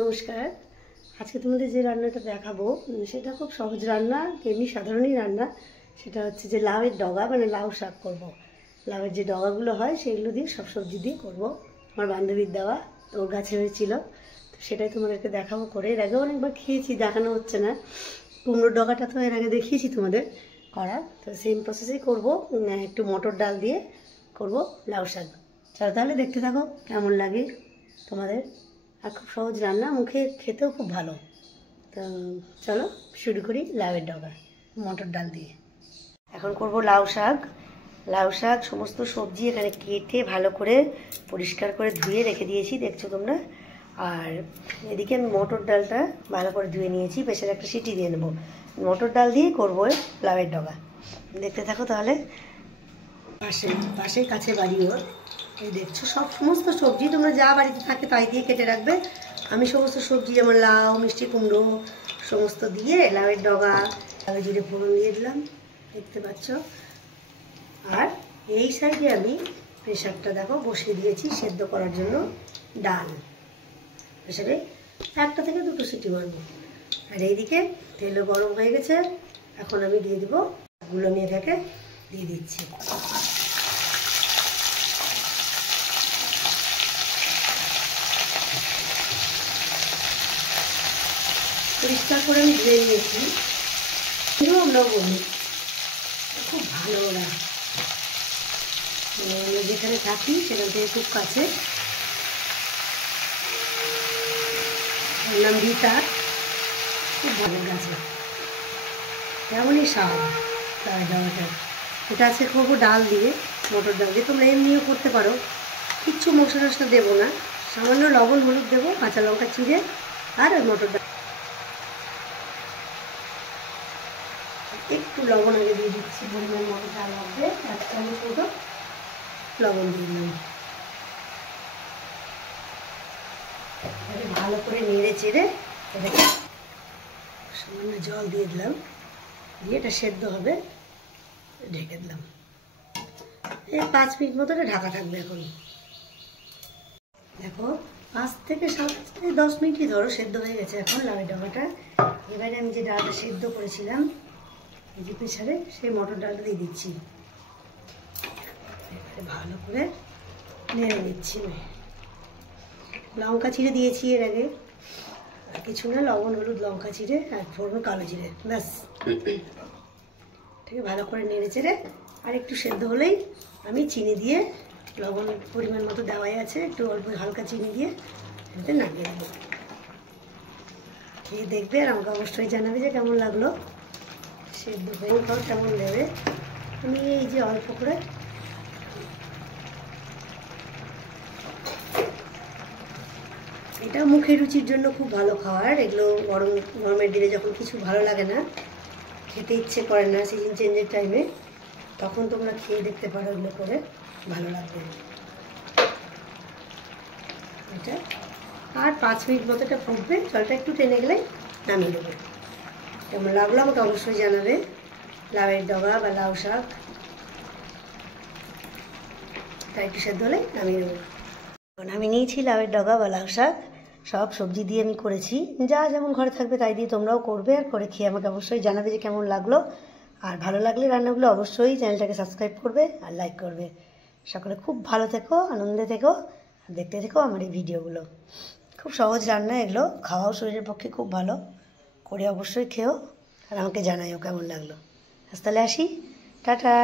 নমস্কার। আজকে তোমাদের যে রান্নাটা দেখাবো সেটা খুব সহজ রান্না, এমনি সাধারণই রান্না। সেটা হচ্ছে যে লাউয়ের ডগা, মানে লাউ শাক করব। লাউয়ের যে ডগাগুলো হয় সেগুলো দিয়ে সব সবজি দিয়ে করব। আমার বান্ধবীর দেওয়া, ওর গাছে হয়েছিল, তো সেটাই তোমাদেরকে দেখাবো করে। এর আগেও অনেকবার খেয়েছি, দেখানো হচ্ছে না। কুমড়োর ডগাটা তো এর আগে দেখিয়েছি তোমাদের করা, তো সেম প্রসেসেই করব। একটু মটর ডাল দিয়ে করব লাউ শাক। চলো তাহলে দেখতে থাকো কেমন লাগে তোমাদের। আর খুব সহজ রান্না, মুখে খেতেও খুব ভালো। তো চলো শুরু করি লাউয়ের ডগা মটর ডাল দিয়ে। এখন করব লাউ শাক। লাউ শাক সমস্ত সবজি এখানে কেটে ভালো করে পরিষ্কার করে ধুয়ে রেখে দিয়েছি, দেখছো তোমরা। আর এদিকে আমি মটর ডালটা ভালো করে ধুয়ে নিয়েছি, প্রেসারে একটা সিটি দিয়ে নেবো। মটর ডাল দিয়ে করবো লাউয়ের ডগা, দেখতে থাকো তাহলে। পাশে কাছে বাড়ি ওর। এই দেখছো সমস্ত সবজি তোমরা যা বাড়িতে থাকে তাই দিয়ে কেটে রাখবে। আমি সমস্ত সবজি যেমন লাউ, মিষ্টি কুমড়ো সমস্ত দিয়ে লাউয়ের ডগা, লাউ জিরে ফোড়ন দিয়ে দিলাম, দেখতে পাচ্ছ। আর এই সাইডে আমি প্রেশারটা দেখো বসিয়ে দিয়েছি সেদ্ধ করার জন্য ডাল। প্রেশারে 1 থেকে 2 সিটি মারবো। আর এইদিকে তেলও গরম হয়ে গেছে, এখন আমি দিয়ে দিব গুলো মেঘাকে দিয়ে দিচ্ছি। পরিষ্কার করে আমি ধুয়ে নিয়েছি, কিন্তু আমরাও বলি খুব ভালো। ওরা যেখানে থাকি সেখান থেকে খুব কাছে। নাম রীতা, খুব ভালো গাছ, তেমনই স্বাদ তার দেওয়াটা। এটা আছে করবো ডাল দিয়ে, মটর ডাল দিয়ে। তোমরা এমনিও করতে পারো, কিচ্ছু মশলা টশলা দেবো না, সামান্য লবণ হলুদ দেবো, কাঁচা লঙ্কা চিড়ে, আর ওই মটর ডাল একটু লবণ আগে দিয়ে দিচ্ছি, পরিমাণ মতো ডাল লাগবে। 1 চামচ মতো লবণ দিয়ে দিলাম। ভালো করে নেড়ে চেড়ে এটাকে সামান্য জল দিয়ে দিলাম, দিয়ে এটা সেদ্ধ হবে, ঢেকে দিলাম। এই 5 মিনিট মতো এটা ঢাকা থাকবে। এখন দেখো 5 থেকে 10 মিনিটই ধরো সেদ্ধ হয়ে গেছে এখন লাউয়ের ডগাটা। এবারে আমি যে ডালটা সেদ্ধ করেছিলাম এই যে প্রেসারে, সেই মটর ডালটা দিয়ে দিচ্ছি। ভালো করে নেড়ে নিচ্ছি। লঙ্কা চিড়ে দিয়েছি এর আগে, আর কিছু না, লবণ হলুদ লঙ্কা চিড়ে আর ফোড়ন কালো জিরে, ব্যাস। ঠিক ভালো করে নেড়ে চেড়ে আর একটু সেদ্ধ হলেই আমি চিনি দিয়ে, লবণ পরিমাণ মতো দেওয়াই আছে, একটু অল্প হালকা চিনি দিয়ে এটাতে নামিয়ে দেবো। খেয়ে দেখবে আর আমাকে অবশ্যই জানাবে যে কেমন লাগলো। সেদ্ধ হয়ে কেমন দেবে। আমি এই যে অল্প করে এটা মুখের রুচির জন্য খুব ভালো খাবার। এগুলো গরমের দিনে যখন কিছু ভালো লাগে না, খেতে ইচ্ছে করে না, সিজন চেঞ্জের টাইমে, তখন তোমরা খেয়ে দেখতে পারো, এগুলো করে ভালো লাগবে এটা। আর 5 মিনিট মতো এটা ফুটবে, জলটা একটু টেনে গেলে নামিয়ে দেবে। কেমন লাগলো আমাকে অবশ্যই জানাবে। লাউয়ের ডগা বা লাউ শাক তাই একটু সেদ্ধ হলে নামিয়ে দেবো। আমি নিয়েছি লাউয়ের ডগা বা লাউ শাক, সব সবজি দিয়ে আমি করেছি। যা যেমন ঘরে থাকবে তাই দিয়ে তোমরাও করবে, আর করে খেয়ে আমাকে অবশ্যই জানাবে যে কেমন লাগলো। আর ভালো লাগলে রান্নাগুলো অবশ্যই চ্যানেলটাকে সাবস্ক্রাইব করবে আর লাইক করবে। সকলে খুব ভালো থেকো, আনন্দে থেকো, আর দেখতে থেকো আমার এই ভিডিওগুলো। খুব সহজ রান্না এগুলো, খাওয়াও শরীরের পক্ষে খুব ভালো। করে অবশ্যই খেও আর আমাকে জানাইও কেমন লাগলো। আজ তাহলে আসি, টাটা।